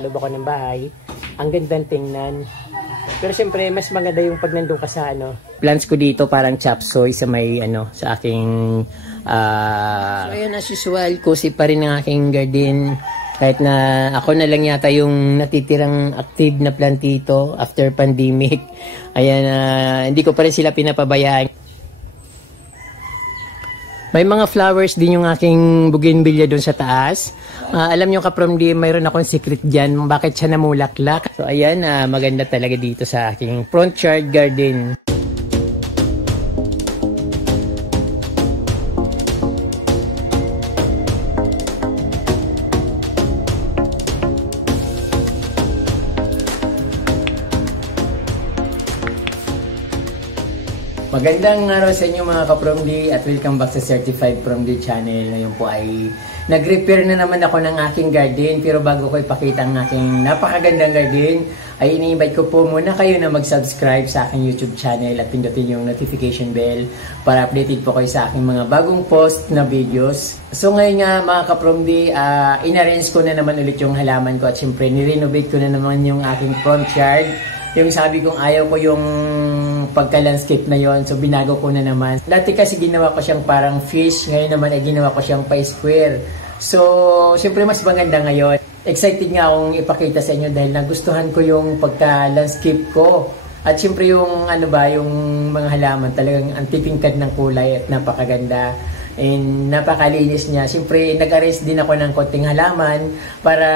loob ako ng bahay. Ang gandang tingnan. Pero syempre, mas maganda yung pag nandun ka sa plants ko dito parang chop suey sa may sa aking so ayun, as usual, cozy pa rin ang aking garden. Kahit na ako na lang yata yung natitirang active na plant dito after pandemic. Ayan, hindi ko pa rin sila pinapabayaan. May mga flowers din yung aking bougainvillea doon sa taas. Alam nyo ka-from di, mayroon akong secret dyan. Bakit siya namulaklak? So ayan, maganda talaga dito sa aking front yard garden. Magandang araw sa inyo mga ka-From D at welcome back sa Certified From D channel. Ngayon po ay nag-repair na naman ako ng aking garden, pero bago ko ipakita ang aking napakagandang garden ay ini-invite ko po muna kayo na mag-subscribe sa aking YouTube channel at pindutin yung notification bell para updated po kayo sa aking mga bagong post na videos. So ngayon nga mga ka-From D, in-arrange ko na naman ulit yung halaman ko at syempre ni-renovate ko na naman yung aking front yard. Yung sabi kong ayaw ko yung pagka-landscape na yon, so binago ko na naman. Dati kasi ginawa ko siyang parang fish, ngayon naman ay ginawa ko siyang pa-square. So, siyempre mas maganda ngayon. Excited nga akong ipakita sa inyo dahil nagustuhan ko yung pagka-landscape ko. At siyempre yung yung mga halaman talagang antitingkad ng kulay at napakaganda. And napakalinis niya. Siyempre, nag-arrange din ako ng konting halaman para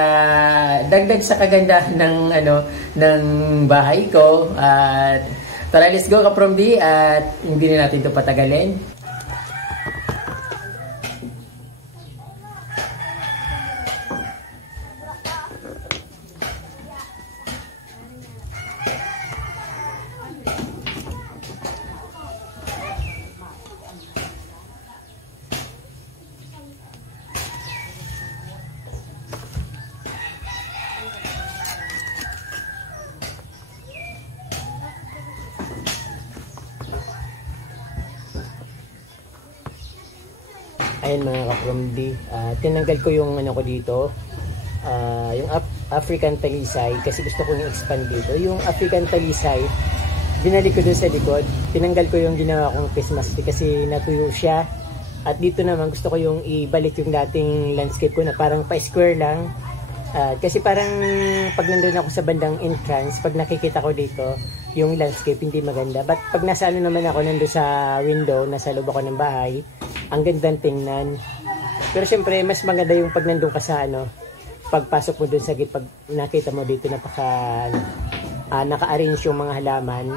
dagdag sa kagandahan ng bahay ko. At tara, let's go ka-From D at hindi na natin ito patagalin. Ayan mga ka-From D, tinanggal ko yung ko dito, yung African talisay kasi gusto kong i-expand dito. Yung African talisay, binalik ko doon sa likod, tinanggal ko yung ginawa kong Christmas tree kasi natuyo siya. At dito naman gusto ko yung ibalik yung dating landscape ko na parang pa-square lang. Kasi parang pag nandun ako sa bandang entrance, pag nakikita ko dito, yung landscape hindi maganda. But pag nasa naman ako nandun sa window, nasa loob ako ng bahay, ang gandang tingnan. Pero syempre, mas maganda yung pag nandun ka sa pagpasok mo dun sa gate, pag nakita mo dito naka-arrange yung mga halaman.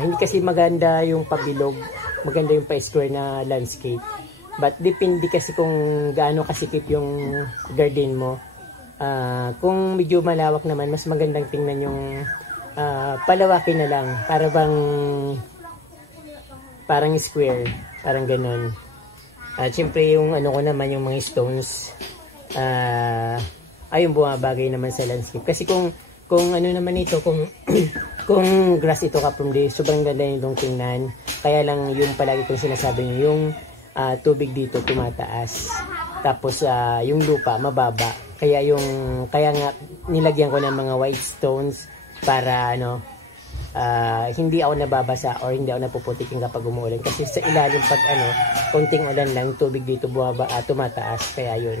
Hindi kasi maganda yung pabilog, maganda yung pa-square na landscape. But depende kasi kung gaano kasikip yung garden mo. Kung medyo malawak naman, mas magandang tingnan yung palawakin na lang. Para bang parang square, parang ganon. At syempre yung ko naman, yung mga stones, ayun bumabagay naman sa landscape. Kasi kung naman ito, kung grass ito ka-From D, sobrang ganda yung tingnan. Kaya lang yung palagi kong sinasabi nyo, yung tubig dito tumataas. Tapos yung lupa mababa. Kaya nga nilagyan ko ng mga white stones para hindi ako nababasa or hindi ako napuputikin kapag umuulan. Kasi sa ilalim pag konting ulan lang, tubig dito tumataas. Kaya yun.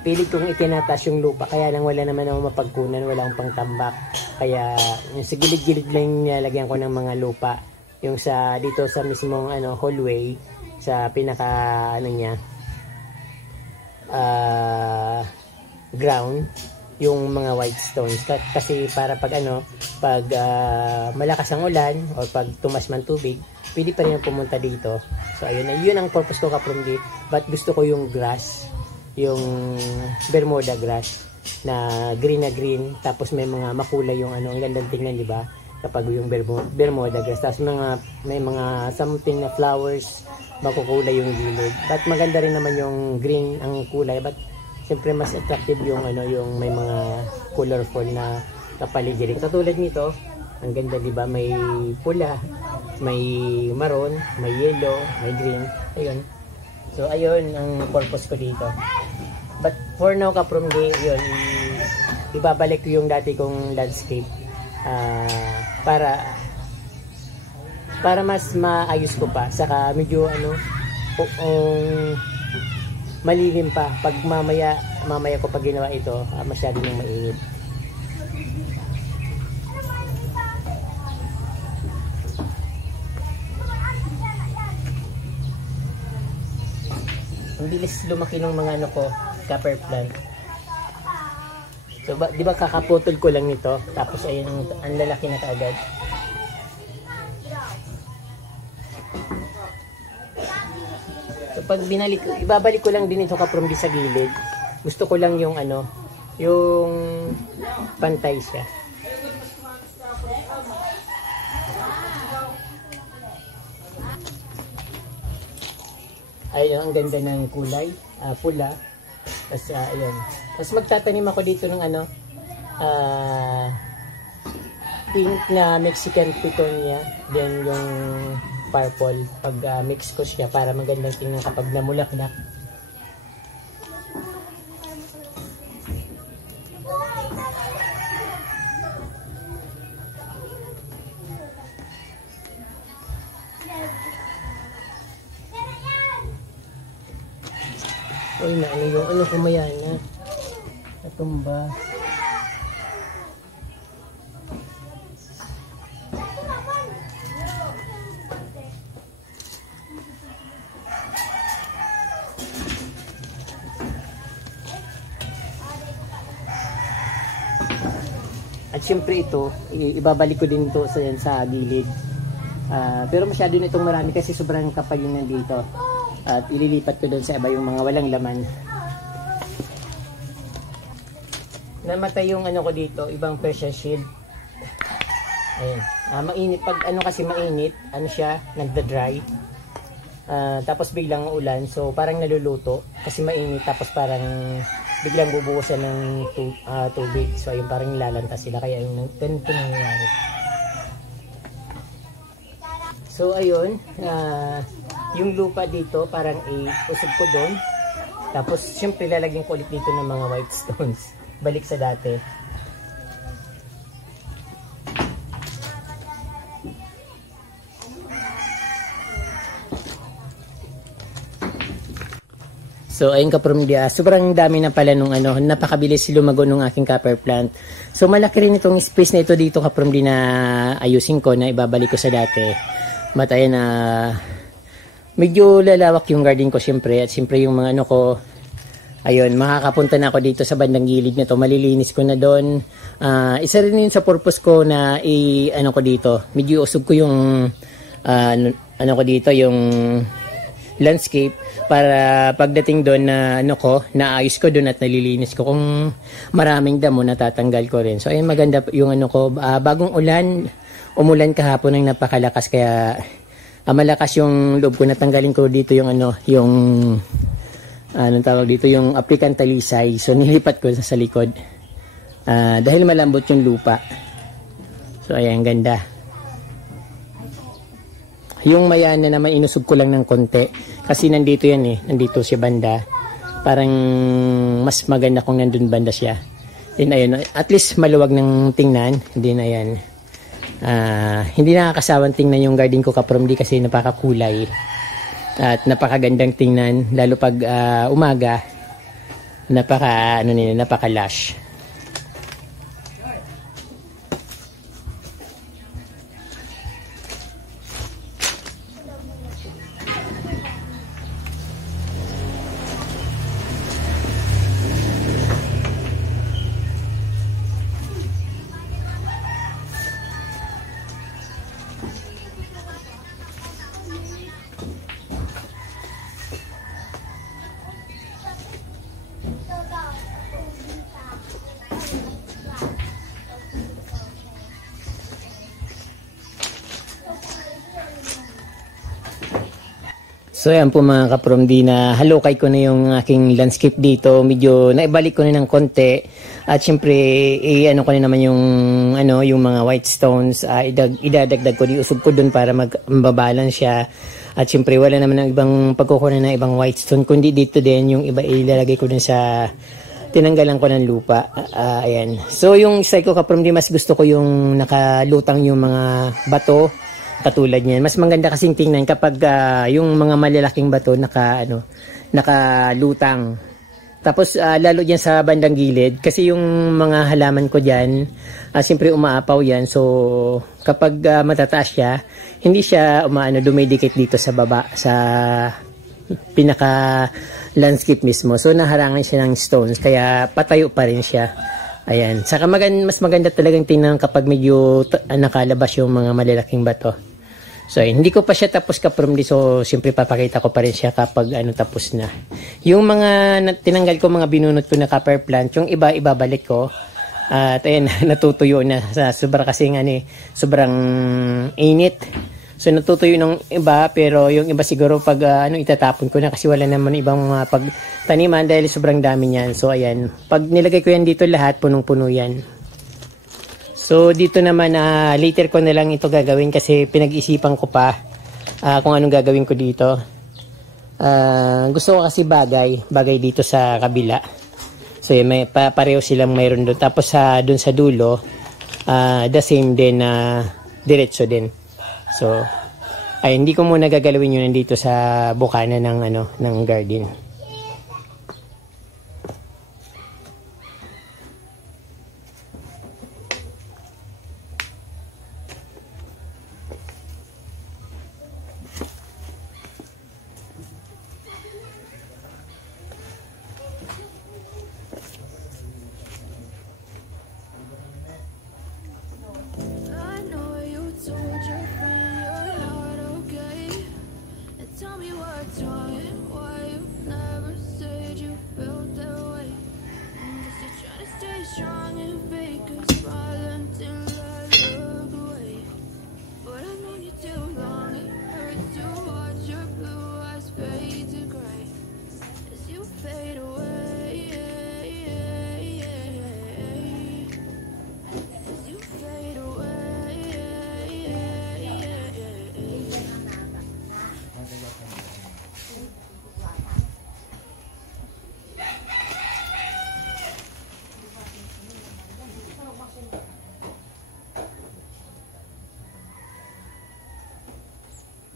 Pilit kong itinataas yung lupa. Kaya lang wala naman ako mapagkunan, wala akong pangtambak. Kaya yung sa gilid-gilid lang nilalagyan ko ng mga lupa. Yung dito sa mismong hallway, sa pinaka ground, yung mga white stones kasi para pag malakas ang ulan o pag tumas man tubig, pwede pa rin pumunta dito. So ayun, yun ang purpose ko ka-From D. But gusto ko yung grass, yung Bermuda grass na green, tapos may mga makulay yung ang gandang tingnan, di ba? Kapag yung Bermuda grass, tapos may mga something na flowers, makukulay yung gilid. But maganda rin naman yung green ang kulay, but siyempre mas attractive yung yung may mga colorful na kapaligiran. Katulad nito, ang ganda, di ba? May pula, may maroon, may yellow, may green. Ayun. So ayun ang purpose ko dito. But for now ka-From D, yun, ibabalik ko yung dati kong landscape para mas maayos ko pa, saka medyo malilim pa pag mamaya ko pag ginawa ito, masyado nang mainit. Ang bilis lumaki ng mga copper plant. So, di ba kakaputol ko lang nito, tapos ayun ang lalaki na kaagad. So, pag ibabalik ko lang din ito kapromdi sa gilid. Gusto ko lang yung yung pantay siya. Ayun, ang ganda ng kulay, pula. Tapos, ayun. Tapos magtatanim ako dito ng pink na Mexican petunia. Then yung purple. Pag mix ko siya para magandang tingnan kapag namulaklak. Uy, na yung kumayana. Natumba. At syempre ito, ibabalik ko din ito sa gilid. Pero masyado na itong marami kasi sobrang kapal yung nandito. At ililipat ko doon sa iba yung mga walang laman. Namatay yung ko dito, ibang Persian shield. Ayan. Mainit. Pag kasi mainit, siya, nagda-dry. Tapos biglang ulan, so parang naluluto. Kasi mainit, tapos parang biglang bubuhusan ng tubig. So ayun, parang nilalantas sila. Kaya yung ganito nangyayari. So ayun, yung lupa dito parang iusog ko doon. Tapos syempre lalagyan ko ulit dito ng mga white stones. Balik sa dati. So ayun kapromdia, sobrang dami na pala nung napakabilis lumago nung aking copper plant. So malaki rin itong space na ito dito kapromdia na ayusin ko, na ibabalik ko sa dati. Matayan na medyo lalawak yung garden ko syempre, at syempre yung mga ko, ayun, makakapunta na ako dito sa bandang gilid na to, malilinis ko na doon. Isa rin yun sa purpose ko na ko dito, medyo usog ko yung ko dito, yung landscape, para pagdating doon na naayos ko doon at nalilinis ko. Kung maraming damo, natatanggal ko rin. So ayun, maganda yung ko, bagong umulan kahapon ng napakalakas, kaya malakas yung loob ko, natanggalin ko dito yung yung anong tawag dito, yung African talisay. So nilipat ko sa likod dahil malambot yung lupa. So ayan, ganda. Yung mayana naman inusog ko lang ng konti kasi nandito yan nandito si banda. Parang mas maganda kung nandun banda siya. Then ayun, at least maluwag ng tingnan. Then ayan, hindi nakakasawang tingnan yung garden ko kapromdi kasi napakakulay at napakagandang tingnan, lalo pag umaga. Napaka-lush. So ayan po mga kapromdi, na halukay ko na yung aking landscape dito. Medyo naibalik ko na ng konti. At syempre, ko na naman yung, yung mga white stones. Idadagdag ko, diusog ko dun para mababalance siya. At syempre, wala naman ng ibang pagkukunan ng ibang white stone. Kundi dito din, yung iba ilalagay ko dun sa tinanggalan ko ng lupa. Ayan. So yung Psycho Kaprom di mas gusto ko yung nakalutang yung mga bato katulad niyan. Mas maganda kasing tingnan kapag yung mga malalaking bato nakalutang. Tapos lalo diyan sa bandang gilid kasi yung mga halaman ko diyan siyempre umaapaw yan. So kapag matataas siya, hindi siya dumidikit dito sa baba sa pinaka landscape mismo. So naharangan siya ng stones kaya patayo pa rin siya. Ayan. Saka mas maganda talagang tingnan kapag medyo nakalabas yung mga malalaking bato. So hindi ko pa siya tapos Kaprom, so siyempre papakita ko pa rin siya kapag tapos na. Yung mga tinanggal ko, mga binunot ko na copper plant, yung iba ibabalik ko. At ayan, natutuyo na sa sobrang init. So natutuyo ng iba, pero yung iba siguro pag itatapon ko na kasi wala naman ibang mga pagtaniman dahil sobrang dami niyan. So ayan, pag nilagay ko yan dito lahat, punong-puno yan. So dito naman later ko na lang ito gagawin kasi pinag-isipan ko pa kung anong gagawin ko dito. Gusto ko kasi bagay dito sa kabila. So may pareho silang mayroon doon. Tapos doon sa dulo, the same din diretso din. So, hindi ko muna gagalawin yun nandito sa bukana ng garden.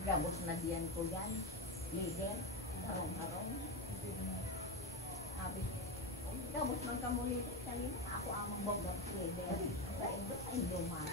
Gabos na diyan ko yan. Leader. Harong-harong. Sabi, gabos man ka muli. Ako amang bogap leader. Sa ito ay luman.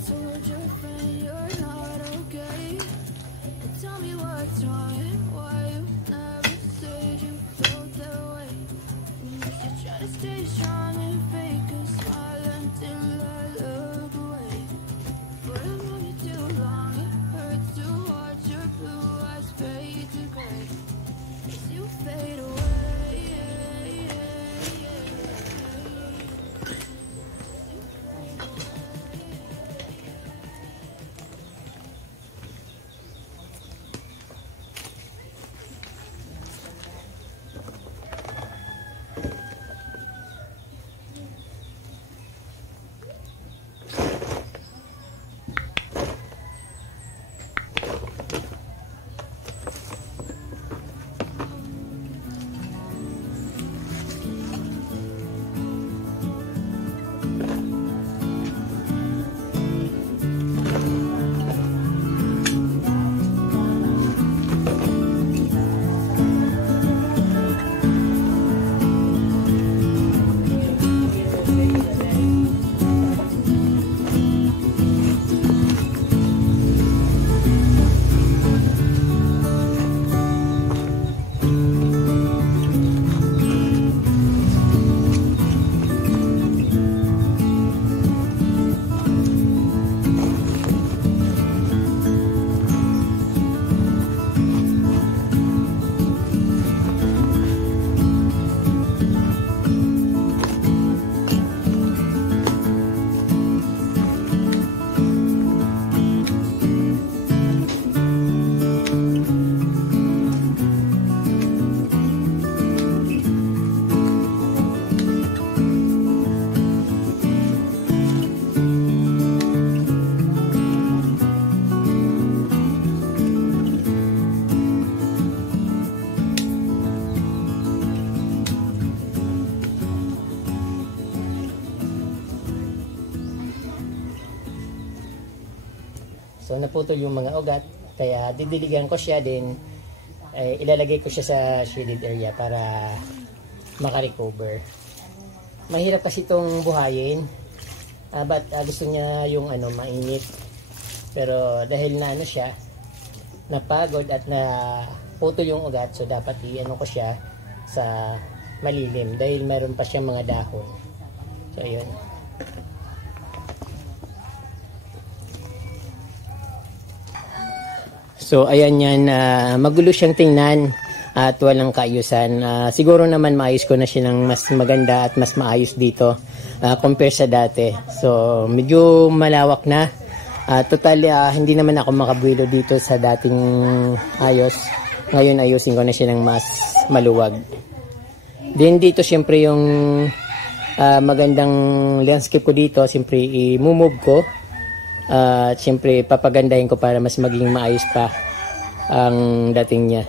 Told your friend you're not So naputol yung mga ugat, kaya didiligan ko siya din. Ilalagay ko siya sa shaded area para makarecover. Mahirap kasi itong buhayin. But gusto niya yung mainit. Pero dahil na siya, napagod at na putol yung ugat, so dapat ko siya sa malilim dahil mayroon pa siyang mga dahon. So ayun. So ayan yan, magulo siyang tingnan at walang kaayusan. Siguro naman maayos ko na siya ng mas maganda at mas maayos dito compare sa dati. So medyo malawak na. Totally hindi naman ako makabuelo dito sa dating ayos. Ngayon ayusin ko na siya ng mas maluwag. Then dito siyempre yung magandang landscape ko dito, siyempre i-move ko. Siyempre papagandahin ko para mas maging maayos pa ang dating niya.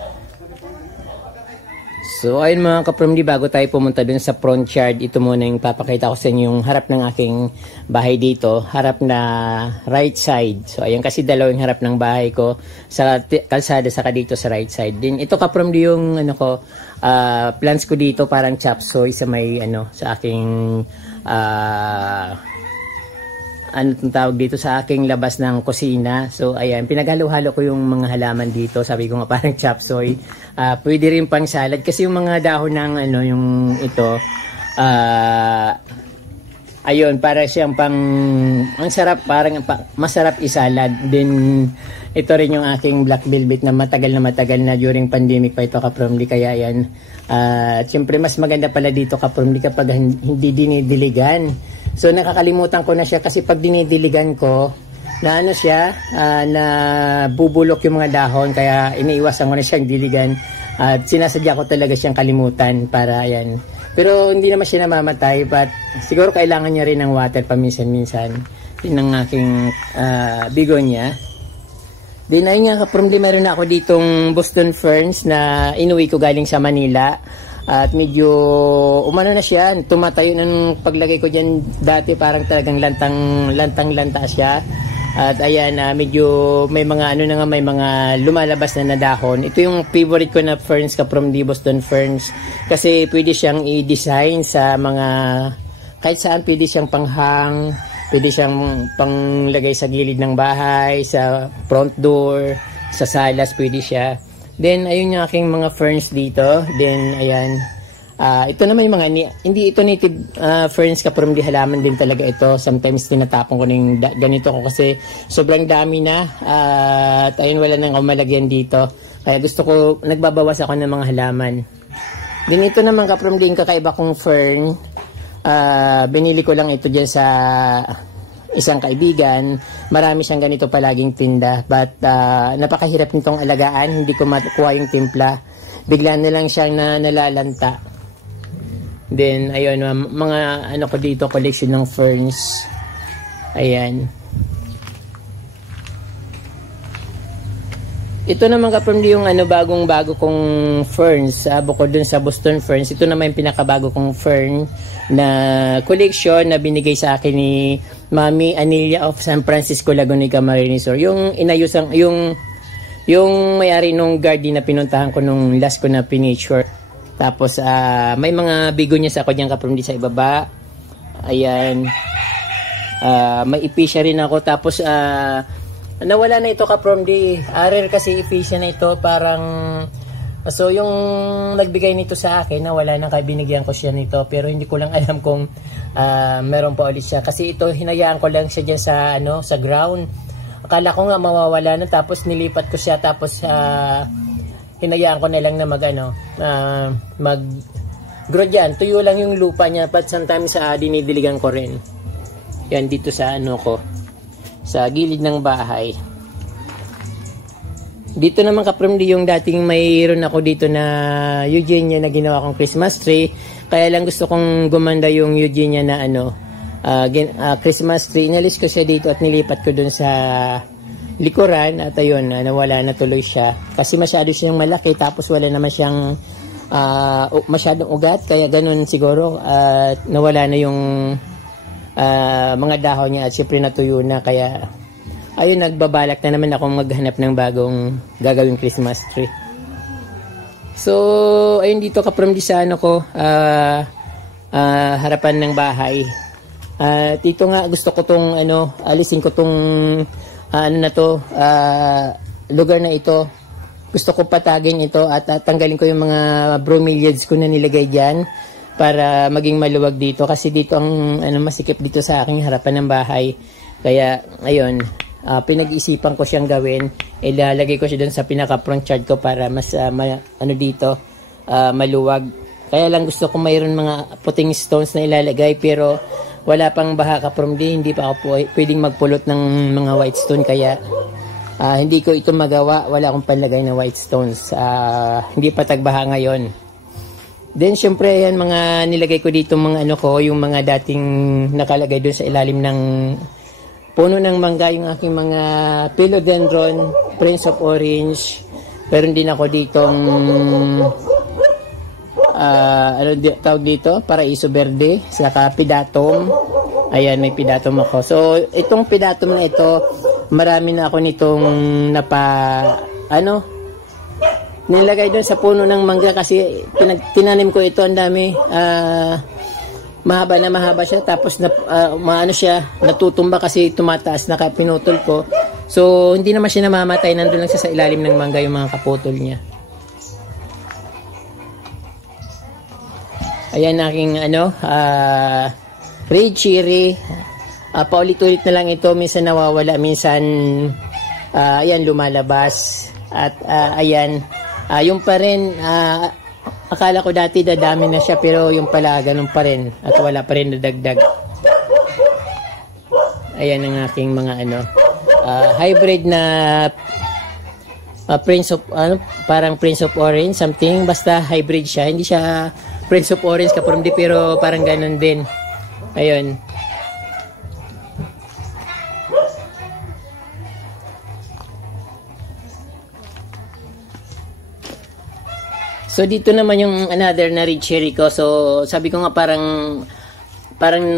So ayun mga ka-Promdi, bago tayo pumunta dun sa front yard, ito muna yung papakita ko sa inyo yung harap ng aking bahay dito, harap na right side. So ayan kasi dalawang harap ng bahay ko, sa kalsada saka dito sa right side. Din ito ka-Promdi yung plants ko dito, parang chop suey sa may sa aking anong tawag dito sa aking labas ng kusina. So ayan, pinaghalo-halo ko yung mga halaman dito. Sabi ko nga parang chop suey. Pwede rin pang salad kasi yung mga dahon ng yung ito ayun, para siyang pang ang sarap, parang masarap isalad. Then ito rin yung aking black velvet na matagal na during pandemic pa ito ka-Promdi, kaya yan. Siyempre mas maganda pala dito ka-Promdi kapag hindi dinidiligan. So nakakalimutan ko na siya kasi pag dinidiligan ko na na bubulok yung mga dahon, kaya iniiwasan ko na siyang diligan at sinasadya ko talaga siyang kalimutan para ayan. Pero hindi naman siya namamatay, but siguro kailangan niya rin ng water paminsan-minsan. Yun ang aking begonia. Then ayun nga ka-Promdi, meron na ako ditong Boston Ferns na inuwi ko galing sa Manila. At medyo umano na siya, tumatayo ng paglagay ko dyan dati, parang talagang lantang-lanta siya. At ayan, medyo may mga may mga lumalabas na dahon. Ito yung favorite ko na ferns ka-Promdi, Boston Ferns, kasi pwede siyang i-design sa mga kahit saan. Pwede siyang panghang, pwede siyang panglagay sa gilid ng bahay, sa front door, sa salas pwede siya. Then ayun yung aking mga ferns dito. Then ayan, ito naman yung mga hindi ito native ferns ka-Promdi, halaman din talaga ito. Sometimes tinatapon ko ng ganito ko kasi sobrang dami na, at ayun, wala nang malagyan dito, kaya gusto ko, nagbabawas ako ng mga halaman. Then ito naman ka-Promdi, yung kakaiba kong fern, binili ko lang ito dyan sa isang kaibigan. Marami siyang ganito palaging tinda, but napakahirap nitong alagaan, hindi ko makuha yung timpla, bigla na lang siyang nalalanta. Then ayun, mga ko dito, collection ng ferns. Ayan, ito naman ka-Promdi yung bagong-bago kong ferns, bukod dun sa Boston Ferns. Ito naman yung pinakabago kong fern na collection na binigay sa akin ni Mami Anilia of San Francisco, Laguna, Camarines Sur. Yung inayusang, yung may-ari nung garden na pinuntahan ko nung last ko na pinature. Tapos may mga begonias ako diyan ka-Promdi sa ibaba. Ayan, may ipisia rin ako. Tapos nawala na ito ka-Promdi. Rare kasi ipisia na ito, parang so yung nagbigay nito sa akin, nawala na, kaya binigyan ko siya nito. Pero hindi ko lang alam kung meron pa ulit siya, kasi ito hinayaan ko lang siya dyan sa sa ground. Akala ko nga mawawala na, tapos nilipat ko siya, tapos hinayaan ko na lang na mag grow dyan. Tuyo lang yung lupa niya, but sometimes dinidiligan ko rin yan dito sa ko, sa gilid ng bahay. Dito naman ka-Promdi yung dating mayroon ako dito na Eugenia na ginawa kong Christmas tree. Kaya lang gusto kong gumanda yung Eugenia na Christmas tree. Inalis ko siya dito at nilipat ko dun sa likuran. At ayun, nawala na tuloy siya. Kasi masyado siyang malaki, tapos wala naman siyang masyadong ugat. Kaya ganun siguro, nawala na yung mga dahon niya, at syempre natuyo na. Kaya ayun, nagbabalak na naman akong maghanap ng bagong gagawing Christmas tree. So, ayun dito ka-from di sa ano ko, harapan ng bahay. Dito nga gusto ko tong ano, alisin ko tong ano na to, lugar na ito. Gusto ko patagin ito at tanggalin ko yung mga bromeliads ko na nilagay diyan para maging maluwag dito kasi dito ang ano, masikip dito sa aking harapan ng bahay. Kaya ayun, pinag-isipan ko siyang gawin. Ilalagay ko siya doon sa pinaka-front yard ko para mas ano dito, maluwag. Kaya lang gusto ko mayroon mga puting stones na ilalagay pero wala pang baha ka-from di, hindi pa ako pwedeng magpulot ng mga white stone kaya hindi ko ito magawa. Wala akong panlagay na white stones. Hindi pa tagbaha ngayon. Then syempre yan mga nilagay ko dito mga ano ko, yung mga dating nakalagay doon sa ilalim ng puno ng mangga, yung aking mga philodendron, Prince of Orange. Meron din ako ditong ano tawag dito, Paraiso Verde, saka Pidatum. Ayan, may Pidatum ako. So itong Pidatum na ito, marami na ako nitong nilagay doon sa puno ng mangga kasi tinanim ko ito, ang dami. Mahaba siya, tapos maano siya, natutumba kasi tumataas na pinutol ko. So hindi naman siya namamatay, nandun lang siya sa ilalim ng mangga yung mga kaputol niya. Ayan aking red cherry. Paulit-ulit na lang ito, minsan nawawala, minsan ayan lumalabas. At ayan, yung pa rin, akala ko dati dadami na siya pero yung pala ganun pa rin at wala pa rin nadagdag. Ayan ang aking mga hybrid na Prince of parang Prince of Orange something, basta hybrid siya, hindi siya Prince of Orange ka-from di pero parang ganun din. Ayun. So dito naman yung another na red cherry ko. So sabi ko nga parang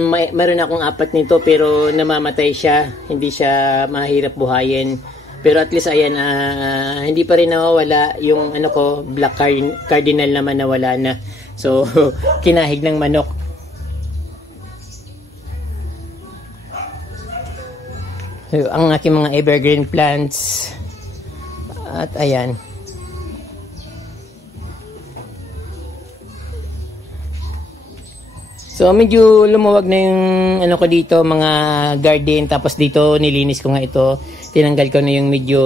mayroon akong 4 nito pero namamatay siya. Hindi siya mahirap buhayin. Pero at least ayan, hindi pa rin nawawala yung black cardinal naman nawala na. So kinahig ng manok. So, ang aking mga evergreen plants. At ayan. So medyo lumuwag na yung ko dito, mga garden, tapos dito nilinis ko nga ito. Tinanggal ko na yung medyo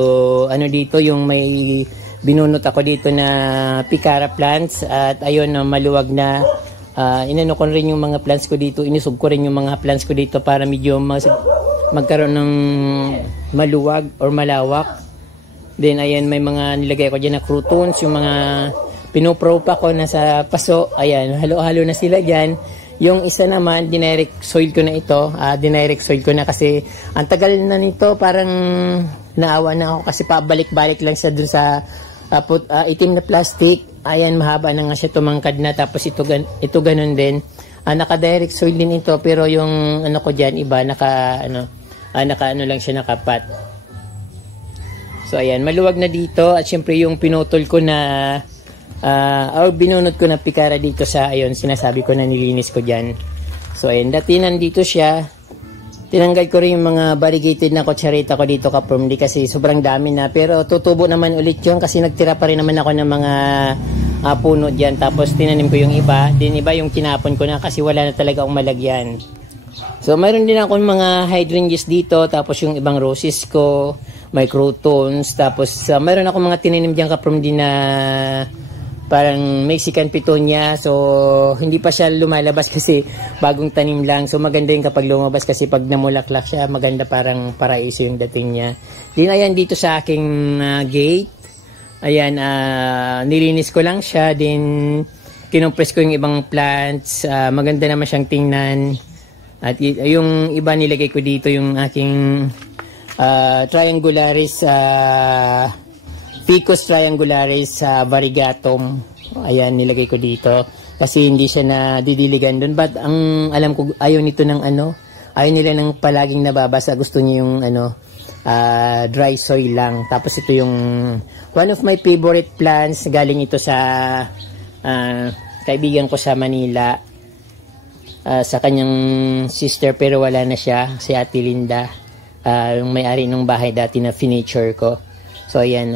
dito, yung may binunot ako dito na picara plants at ayun maluwag na. Inano ko rin yung mga plants ko dito, inisog ko rin yung mga plants ko dito para medyo magkaroon ng maluwag or malawak. Then ayan, may mga nilagay ko dyan na croutons, yung mga pinopropa ko na sa paso. Ayan, halo-halo na sila dyan. Yung isa naman, dinirect soil ko na ito. Dinirect soil ko na kasi ang tagal na nito, parang naawa na ako kasi pabalik-balik lang siya dun sa itim na plastic. Ayan, mahaba na nga siya, tumangkad na. Tapos ito ganun din. Naka-direct soil din ito pero yung ko dyan, iba, naka lang siya, nakapat. So ayan, maluwag na dito at syempre yung pinutol ko na binunot ko na pikara dito sa ayun, sinasabi ko na nilinis ko dyan. So ayun, dati nandito siya. Tinanggal ko rin yung mga variegated na kutsarita ko dito ka-from di kasi sobrang dami na. Pero tutubo naman ulit yun kasi nagtira pa rin naman ako ng mga puno dyan. Tapos tinanim ko yung iba. Din iba yung tinapon ko na kasi wala na talaga akong malagyan. So mayroon din ako mga hydrangeas dito. Tapos yung ibang roses ko, may croutons. Tapos mayroon ako mga tinanim dyan ka-from din na parang Mexican petunia. So hindi pa siya lumalabas kasi bagong tanim lang. So maganda yung kapag lumabas kasi pag namulaklak siya, maganda, parang paraiso yung dating niya. Din ayan dito sa aking gate. Ayan, nilinis ko lang siya. Din kinumpres ko yung ibang plants. Maganda naman siyang tingnan. At yung iba nilagay ko dito yung aking triangularis Ficus triangularis variegatum. Ayan, nilagay ko dito kasi hindi siya na didiligan doon. But ang alam ko, ayaw nito ng ayaw nila ng palaging nababasa. Gusto niya yung dry soil lang. Tapos ito yung one of my favorite plants, galing ito sa kaibigan ko sa Manila, sa kanyang sister, pero wala na siya, si Ate Linda, yung may-ari ng bahay dati na furniture ko. So ayan,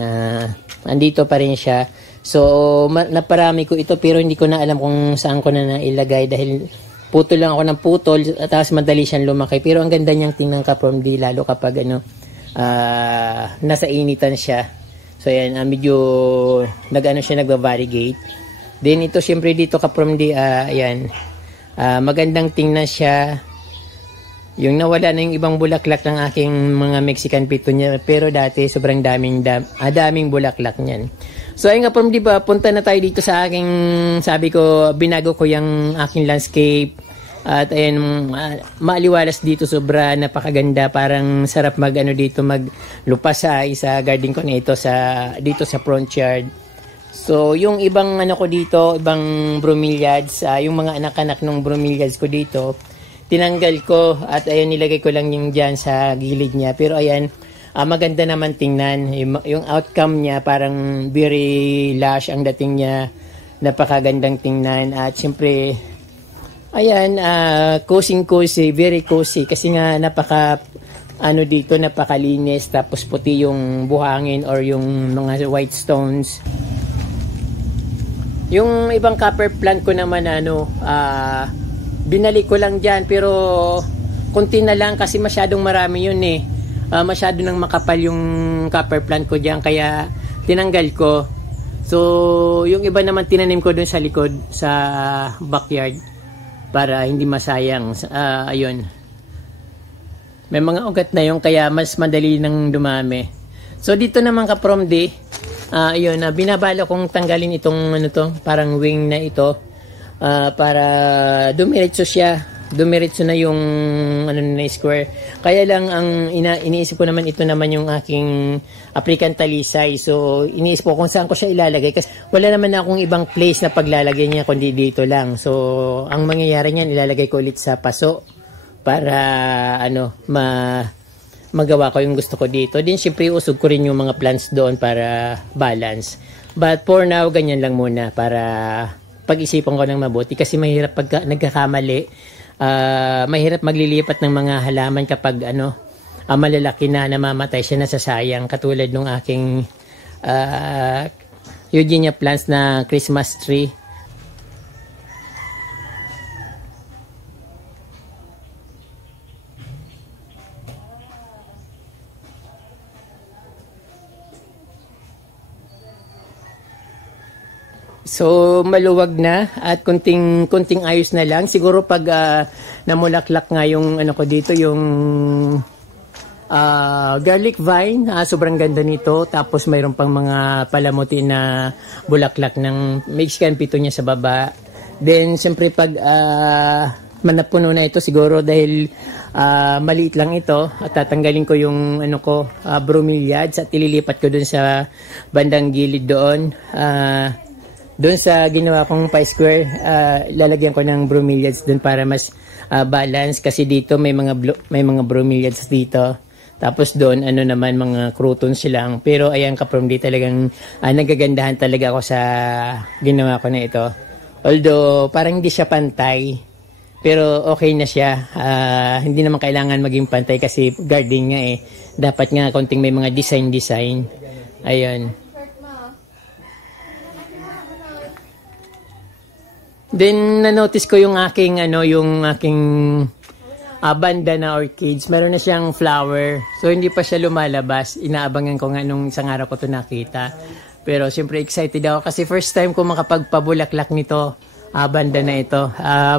andito pa rin siya. So naparami ko ito, pero hindi ko na alam kung saan ko na nailagay dahil putol lang ako ng putol at tapos madali siyang lumaki. Pero ang ganda niyang tingnan ka from di, lalo kapag nasa initan siya. So ayan, medyo nagva-variegate. Then ito syempre dito ka from di, ayan, magandang tingnan siya. Yung nawala na yung ibang bulaklak ng aking mga Mexican petunia, pero dati sobrang daming bulaklak niyan. So ayun nga from di ba, punta na tayo dito sa aking, sabi ko, binago ko yung aking landscape. At ayan, maaliwalas dito, sobra napakaganda, parang sarap dito maglupasay sa garden ko na ito dito sa front yard. So yung ibang ko dito, ibang bromeliads, yung mga anak-anak ng bromeliads ko dito, tinanggal ko at ayan, nilagay ko lang yung dyan sa gilid niya. Pero ayan, maganda naman tingnan. Yung outcome niya parang very lush ang dating niya. Napakagandang tingnan. At syempre, ayan, cozy, very cozy. Kasi nga dito, napakalinis. Tapos puti yung buhangin or yung mga white stones. Yung ibang copper plant ko naman, binalik ko lang dyan, pero konti na lang kasi masyadong marami yun eh. Masyado nang makapal yung copper plant ko dyan, kaya tinanggal ko. So yung iba naman tinanim ko dun sa likod sa backyard para hindi masayang. Ayun, may mga ugat na yun, kaya mas madali nang dumami. So dito naman ka from di, ayun, binabala kong tanggalin itong parang wing na ito. Para dumiretso na yung na square. Kaya lang ang iniisip ko naman, ito naman yung aking African talisay. So iniisip ko kung saan ko siya ilalagay, kasi wala naman akong ibang place na paglalagay niya kundi dito lang. So ang mangyayari niyan, ilalagay ko ulit sa paso para magawa ko yung gusto ko dito. Din syempre usog ko rin yung mga plants doon para balance. But for now, ganyan lang muna para pag-isipan ko ng mabuti, kasi mahirap pag nagkakamali, mahirap maglilipat ng mga halaman kapag malalaki na, namamatay siya, nasasayang, katulad ng aking Eugenia plants na Christmas tree. So maluwag na at kunting ayos na lang. Siguro pag namulaklak nga yung ko dito, yung garlic vine, sobrang ganda nito. Tapos mayroon pang mga palamuti na bulaklak ng Mexican petunia sa baba. Then siyempre pag manapuno na ito, siguro dahil maliit lang ito, at tatanggalin ko yung bromeliads at ililipat ko dun sa bandang gilid doon. Doon sa ginawa kong pie square, lalagyan ko ng bromeliads doon para mas balance, kasi dito may mga bromeliads dito. Tapos doon naman mga crotons lang. Pero ayan ka from di, talagang nagagandahan talaga ako sa ginawa ko na ito. Although parang hindi siya pantay, pero okay na siya. Hindi naman kailangan maging pantay kasi garden nga eh. Dapat nga konting may mga design. Ayun. Then na-notice ko yung aking banda na orchids. Meron na siyang flower. So hindi pa siya lumalabas. Inaabangan ko nga nung isang araw ko ito nakita. Pero siyempre excited ako kasi first time ko makapagpabulaklak nito. Banda na ito.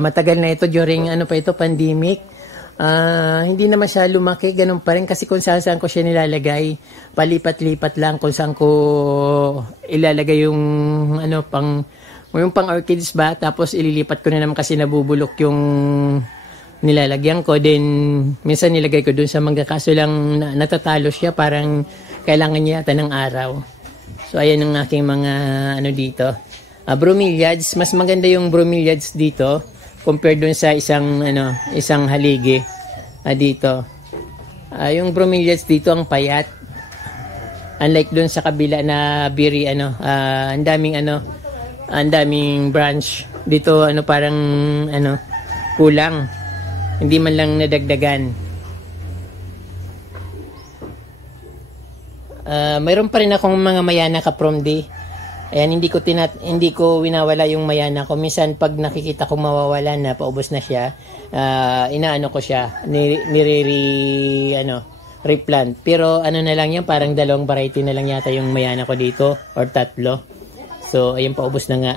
Matagal na ito during pandemic. Hindi naman siya lumaki, ganun pa rin, kasi kung saan ko siya nilalagay, palipat-lipat lang kung saan ko ilalagay yung pang orchids ba, tapos ililipat ko na naman kasi nabubulok yung nilalagyan ko. Then minsan nilagay ko dun sa mangga, kaso lang natatalo siya, parang kailangan niya yata ng araw. So ayan ang aking mga dito, bromeliads. Mas maganda yung bromeliads dito compared dun sa isang haligi dito. Yung bromeliads dito ang payat. Unlike doon sa kabila na biri ang daming branch. Dito parang kulang. Hindi man lang nadagdagan. Mayroon pa rin akong mga mayana ka-from D. Ayan, hindi ko winawala yung mayana ko. Minsan pag nakikita ko mawawala na, paubos na siya, inaano ko siya, replant. Pero na lang yan, parang 2 variety na lang yata yung mayana ko dito, or 3. So, ayun, paubos na nga.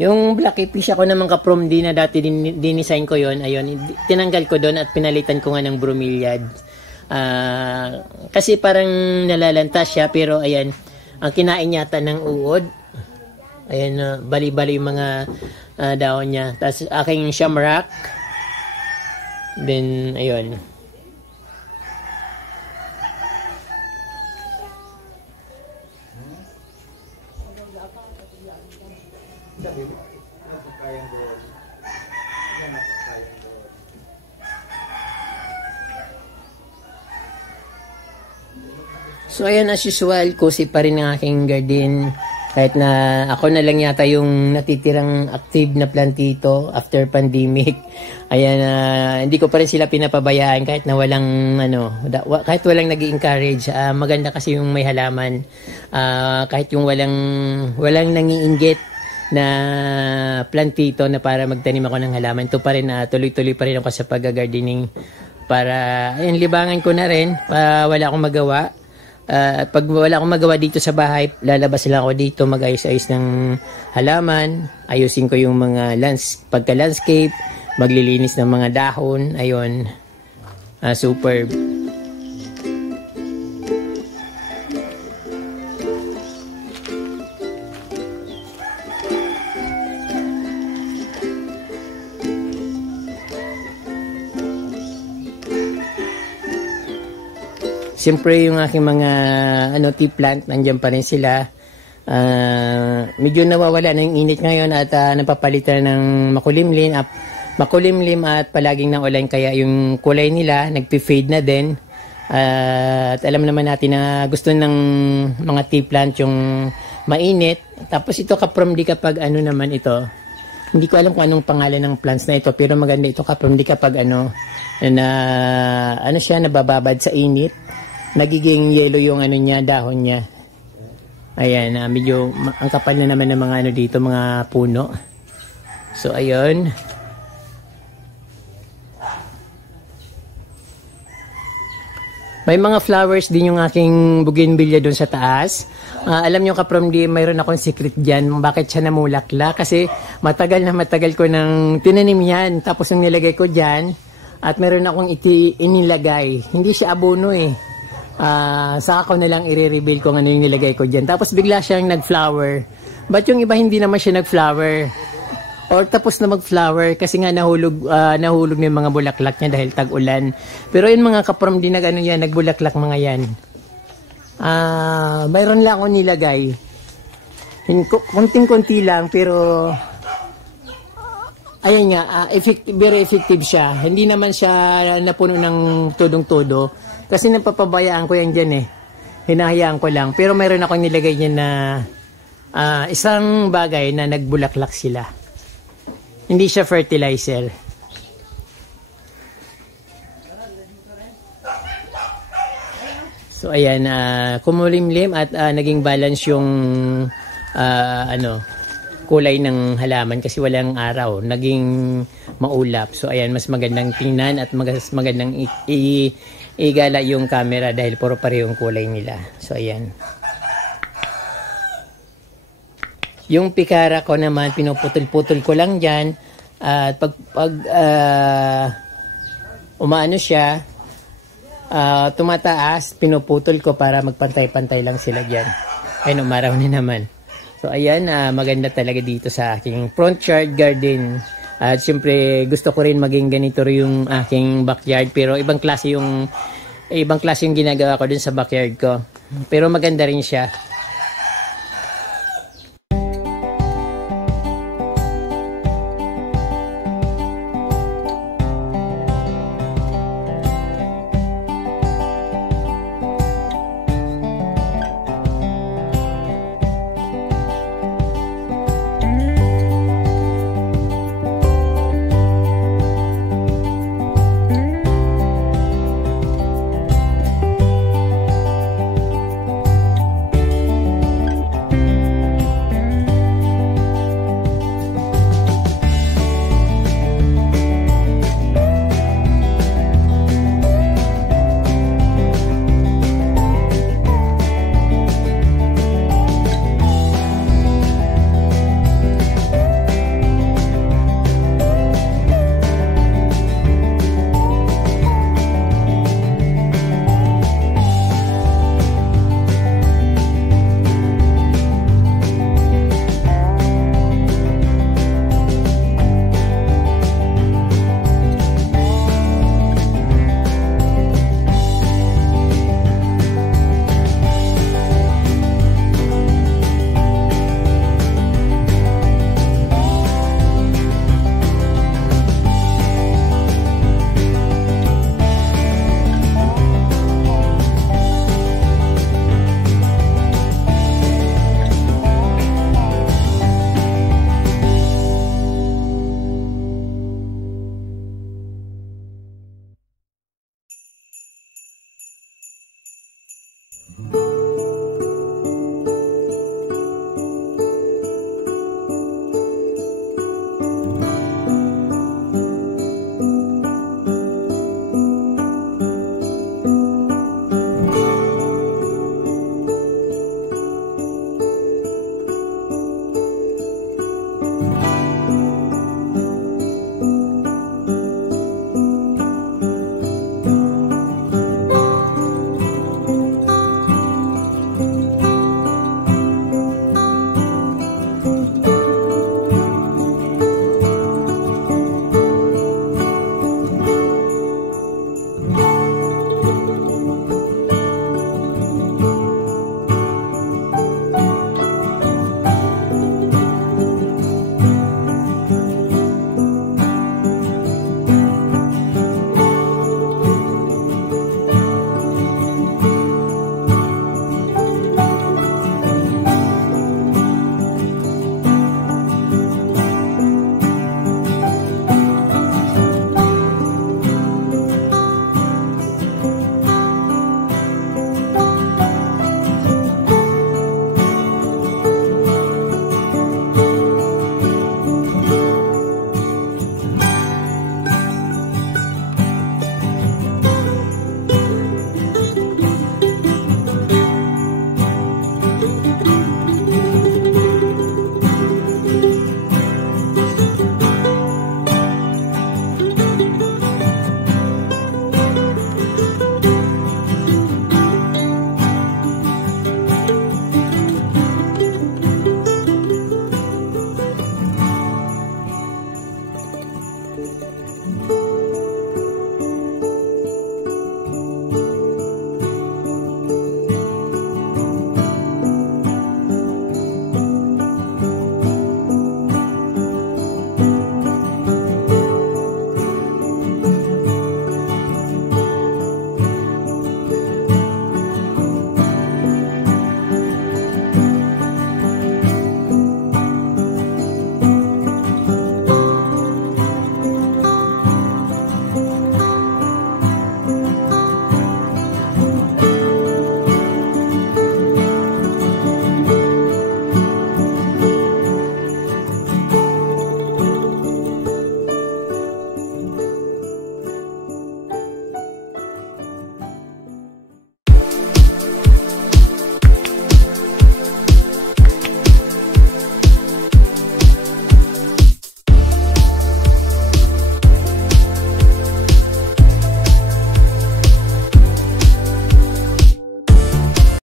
Yung black fish ako naman ka-from D na dati dinisign ko yon, ayun, tinanggal ko doon at pinalitan ko nga ng bromeliad. Kasi parang nalalanta siya, pero ayan, ang kinain yata ng uod. Ayan, bali-bali yung mga daon niya. Tapos aking shamrock. Then, ayun. So ayan, as usual, cozy pa rin ang aking garden. Kahit na ako na lang yata yung natitirang active na plantito after pandemic. Ayan, hindi ko pa rin sila pinapabayaan kahit na walang kahit walang nag-i-encourage. Maganda kasi yung may halaman. Kahit yung walang nangiinggit na plantito na para magtanim ako ng halaman. Ito pa rin, tuloy-tuloy pa rin ako sa pag-gardening. Para, ayun, libangan ko na rin. Wala akong magawa. Pag wala akong magawa dito sa bahay, lalabas lang ako dito, mag-ayos-ayos ng halaman, ayusin ko yung mga pagka-landscape, maglilinis ng mga dahon, ayun, superb. Siyempre yung aking mga tea plant, nandiyan pa rin sila. Medyo nawawala na yung init ngayon at napapalitan ng makulimlim at palaging naulan, kaya yung kulay nila nagpi-fade na din. At alam naman natin na gusto ng mga tea plant yung mainit. Tapos ito ka-from D kapag naman ito. Hindi ko alam kung anong pangalan ng plants na ito, pero maganda ito ka-from D kapag siya nabababad sa init. Nagiging yellow yung niya, dahon niya. Ayan, medyo ang kapal na naman ng mga dito, mga puno. So, ayun. May mga flowers din yung aking bougainvillea doon sa taas. Alam nyo ka-from D, mayroon akong secret dyan. Bakit siya namulakla? Kasi matagal ko nang tinanim yan. Tapos nung nilagay ko dyan, at mayroon akong inilagay. Hindi siya abono eh. Saka ko na lang i-reveal kung ano yung nilagay ko dyan. Tapos bigla siyang nag-flower. Ba't yung iba hindi naman siya nag-flower? Or tapos na mag-flower kasi nga nahulog na yung mga bulaklak niya dahil tag-ulan. Pero yun mga ka-from D, nagbulaklak mga yan. Mayroon lang ako nilagay. Konting-konti lang, pero ayan nga, very effective siya. Hindi naman siya napuno ng tudong-tudo. Kasi napapabayaan ko yan dyan eh. Hinahayaan ko lang. Pero mayroon akong nilagay niya na isang bagay na nagbulaklak sila. Hindi siya fertilizer. So ayan, kumulimlim at naging balance yung kulay ng halaman kasi walang araw. Naging maulap. So ayan, mas magandang tingnan at mas magandang igala yung camera dahil puro parehong kulay nila. So ayan. Yung pikara ko naman, pinuputol-putol ko lang dyan. At pag umaano siya, tumataas, pinuputol ko para magpantay-pantay lang sila dyan. Ayun, umaraw na naman. So ayan, maganda talaga dito sa aking front yard garden. At siyempre gusto ko rin maging ganito rin yung aking backyard, pero ibang klase yung ginagawa ko dun sa backyard ko. Pero maganda rin siya.